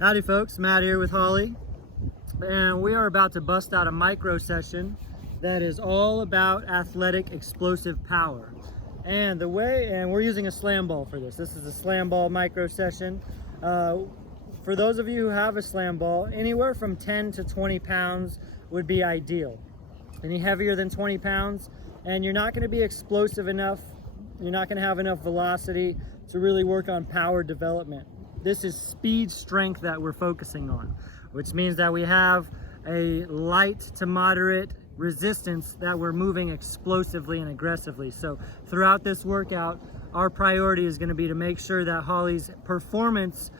Howdy folks, Matt here with Holly, and we are about to bust out a micro session that is all about athletic explosive power. And we're using a slam ball for this. This is a slam ball micro session. For those of you who have a slam ball, anywhere from 10 to 20 pounds would be ideal. Any heavier than 20 pounds, and you're not going to be explosive enough, you're not going to have enough velocity to really work on power development. This is speed strength that we're focusing on, which means that we have a light to moderate resistance that we're moving explosively and aggressively. So throughout this workout, our priority is going to be to make sure that Holly's performance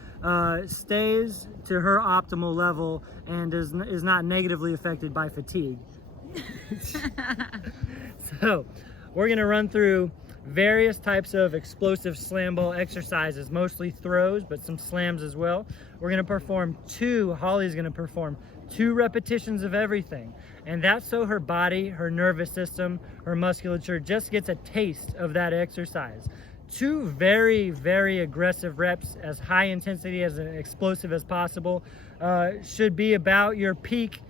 stays to her optimal level and is not negatively affected by fatigue. So we're going to run through various types of explosive slam ball exercises, mostly throws, but some slams as well. We're going to perform Holly's going to perform 2 repetitions of everything. And that's so her body, her nervous system, her musculature just gets a taste of that exercise. 2 very, very aggressive reps, as high intensity, as explosive as possible, should be about your peak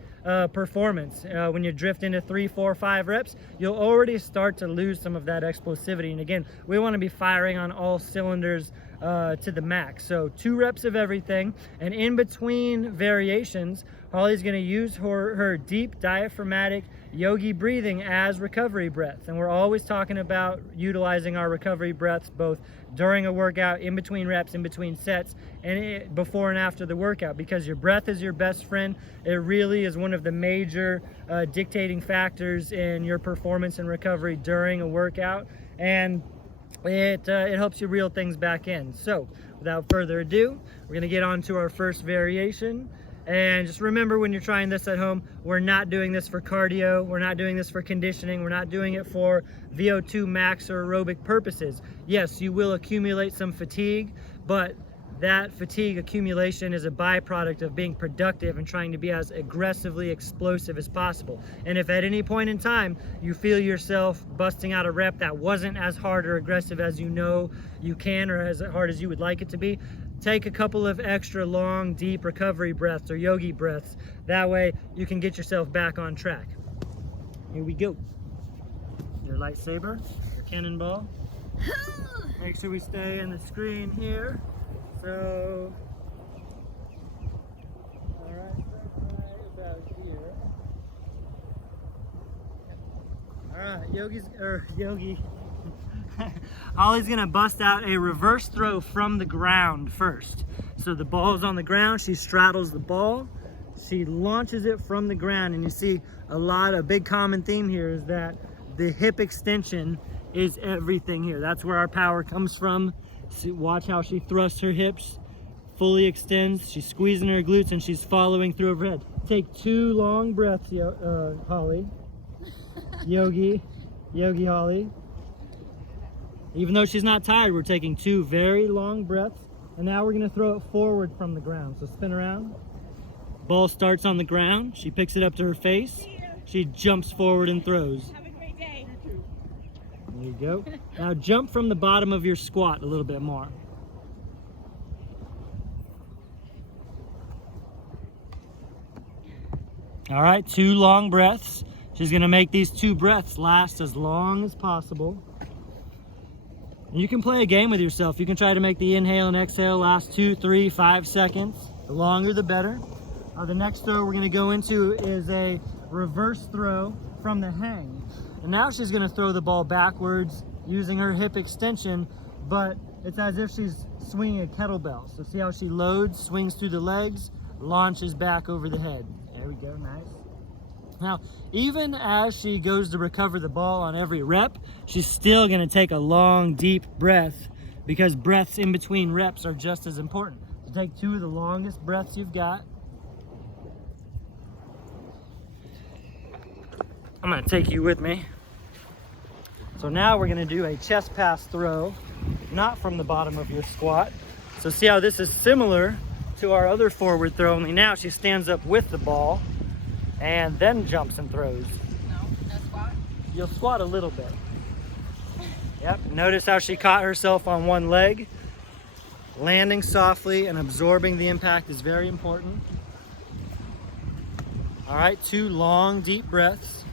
performance. When you drift into 3, 4, 5 reps, you'll already start to lose some of that explosivity. And again, we want to be firing on all cylinders to the max. So 2 reps of everything, and in between variations, Holly's going to use her deep diaphragmatic yogi breathing as recovery breaths. And we're always talking about utilizing our recovery breaths both during a workout, in between reps, in between sets, and before and after the workout, because your breath is your best friend. It really is one of the major dictating factors in your performance and recovery during a workout, and it helps you reel things back in. So without further ado, we're going to get on to our first variation. And just remember, when you're trying this at home, we're not doing this for cardio, we're not doing this for conditioning, we're not doing it for VO2 max or aerobic purposes. Yes, you will accumulate some fatigue, but that fatigue accumulation is a byproduct of being productive and trying to be as aggressively explosive as possible. And if at any point in time you feel yourself busting out a rep that wasn't as hard or aggressive as you know you can, or as hard as you would like it to be, take a couple of extra long, deep recovery breaths or yogi breaths. That way you can get yourself back on track. Here we go. Your lightsaber, your cannonball. Make sure we stay in the screen here. So, all right about here. All right, Yogi. Holly's gonna bust out a reverse throw from the ground first. So the ball's on the ground, she straddles the ball, she launches it from the ground, and you see a big common theme here is that the hip extension is everything here. That's where our power comes from. See, watch how she thrusts her hips, fully extends, she's squeezing her glutes, and she's following through overhead. Take 2 long breaths, Holly. Yogi Holly. Even though she's not tired, we're taking 2 very long breaths, and now we're going to throw it forward from the ground. So spin around. Ball starts on the ground. She picks it up to her face. She jumps forward and throws. Have a great day. There you go. Now jump from the bottom of your squat a little bit more. All right, 2 long breaths. She's going to make these 2 breaths last as long as possible. You can play a game with yourself. You can try to make the inhale and exhale last 2, 3, 5 seconds. The longer the better. The next throw we're going to go into is a reverse throw from the hang. And now she's going to throw the ball backwards using her hip extension, but it's as if she's swinging a kettlebell. So see how she loads, swings through the legs, launches back over the head. There we go, nice. Now, even as she goes to recover the ball on every rep, she's still going to take a long, deep breath, because breaths in between reps are just as important. So take 2 of the longest breaths you've got. I'm going to take you with me. So now we're going to do a chest pass throw, not from the bottom of your squat. So see how this is similar to our other forward throw, only now she stands up with the ball and then jumps and throws. No squat? You'll squat a little bit. Yep, notice how she caught herself on one leg, Landing softly and absorbing the impact is very important. All right, 2 long, deep breaths.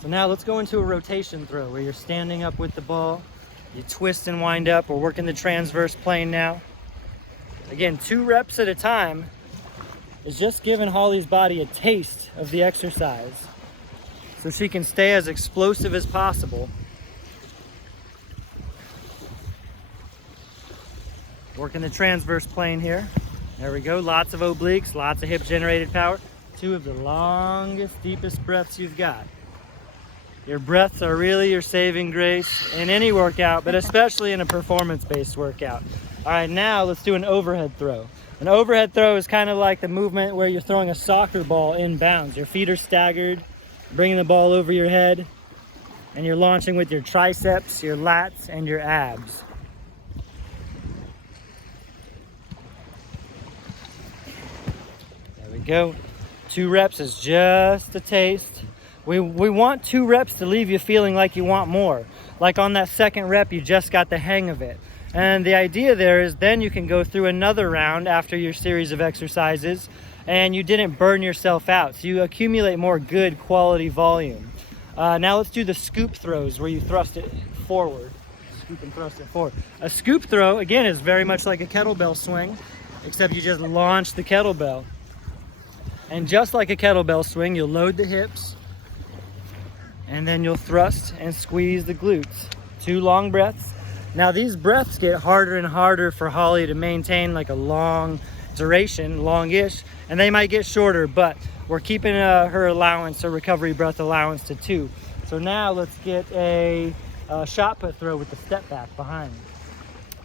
So now let's go into a rotation throw where you're standing up with the ball. You twist and wind up. We're working the transverse plane now. Again, 2 reps at a time is just giving Holly's body a taste of the exercise so she can stay as explosive as possible. Working the transverse plane here. There we go, lots of obliques, lots of hip generated power. 2 of the longest, deepest breaths you've got. Your breaths are really your saving grace in any workout, but especially in a performance-based workout. All right, now let's do an overhead throw. An overhead throw is kind of like the movement where you're throwing a soccer ball inbounds. Your feet are staggered, bringing the ball over your head, and you're launching with your triceps, your lats, and your abs. There we go. 2 reps is just a taste. We want 2 reps to leave you feeling like you want more. Like on that second rep, you just got the hang of it. And the idea there is then you can go through another round after your series of exercises and you didn't burn yourself out. So you accumulate more good quality volume. Now let's do the scoop throws where you thrust it forward. Scoop and thrust it forward. A scoop throw, again, is very much like a kettlebell swing, except you just launch the kettlebell. And just like a kettlebell swing, you'll load the hips, and then you'll thrust and squeeze the glutes. 2 long breaths. Now these breaths get harder and harder for Holly to maintain like a long duration, longish, and they might get shorter, but we're keeping her allowance, her recovery breath allowance to 2. So now let's get a shot put throw with the step back behind.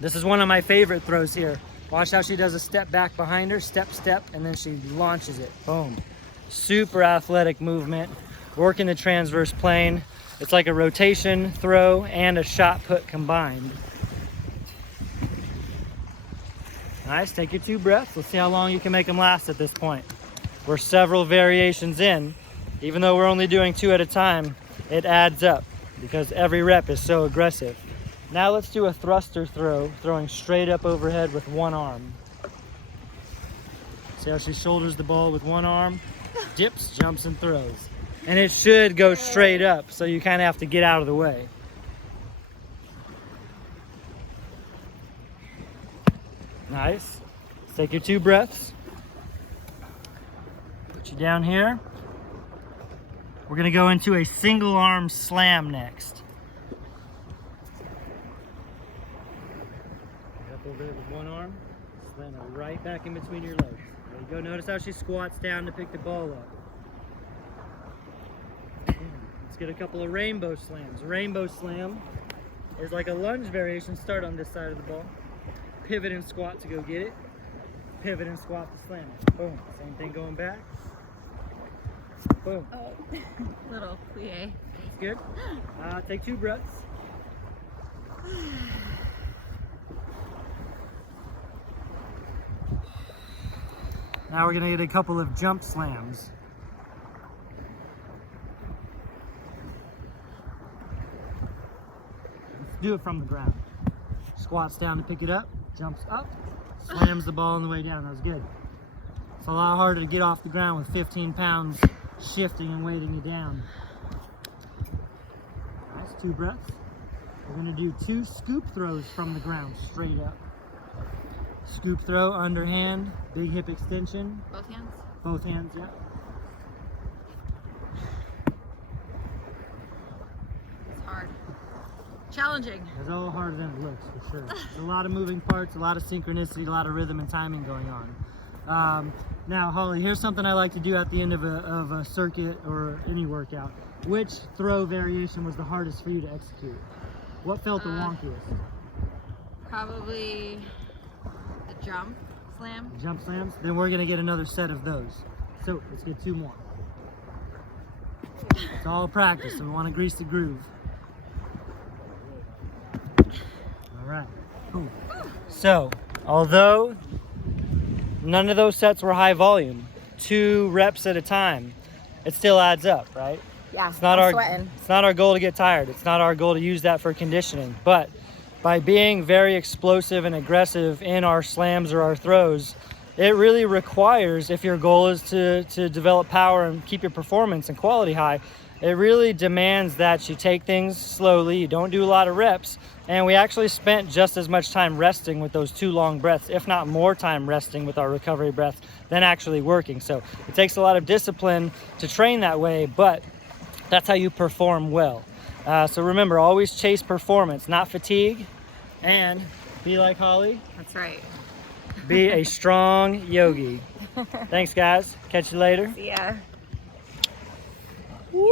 This is one of my favorite throws here. Watch how she does a step back behind her, step, and then she launches it. Boom. Super athletic movement. Working the transverse plane. It's like a rotation throw and a shot put combined. Nice, take your 2 breaths. Let's see how long you can make them last at this point. We're several variations in. Even though we're only doing 2 at a time, it adds up because every rep is so aggressive. Now let's do a thruster throw, throwing straight up overhead with 1 arm. See how she shoulders the ball with 1 arm, dips, jumps, and throws. And it should go straight up, so you kind of have to get out of the way. Nice. Let's take your 2 breaths. Put you down here. We're gonna go into a single arm slam next. Get up over there with 1 arm, slam it right back in between your legs. There you go, notice how she squats down to pick the ball up. Let's get a couple of rainbow slams. A rainbow slam is like a lunge variation. Start on this side of the ball. Pivot and squat to go get it. Pivot and squat to slam it. Boom. Same thing going back. Boom. Oh, little plie. That's good. Take 2 breaths. Now we're gonna get a couple of jump slams. Do it from the ground. Squats down to pick it up, jumps up, slams the ball on the way down. That was good. It's a lot harder to get off the ground with 15 pounds shifting and weighting you down. Nice, 2 breaths. We're gonna do 2 scoop throws from the ground, straight up. Scoop throw, underhand, big hip extension. Both hands? Both hands, yeah. It's hard. Challenging. It's a little harder than it looks, for sure. There's a lot of moving parts, a lot of synchronicity, a lot of rhythm and timing going on. Now, Holly, here's something I like to do at the end of a circuit or any workout. Which throw variation was the hardest for you to execute? What felt the wonkiest? Probably the jump slam. Jump slams? Then we're going to get another set of those. So let's get 2 more. It's all practice, so we want to grease the groove. All right, cool. So, although none of those sets were high volume, 2 reps at a time, it still adds up, right? Yeah, It's not I'm our sweating. it's not our goal to get tired. It's not our goal to use that for conditioning. But by being very explosive and aggressive in our slams or our throws, it really requires, if your goal is to develop power and keep your performance and quality high, it really demands that you take things slowly, you don't do a lot of reps, and we actually spent just as much time resting with those 2 long breaths, if not more time resting with our recovery breaths than actually working. So it takes a lot of discipline to train that way, but that's how you perform well. So remember, always chase performance, not fatigue, and be like Holly, That's right. be a strong yogi. Thanks, guys. Catch you later. Yeah. Woo!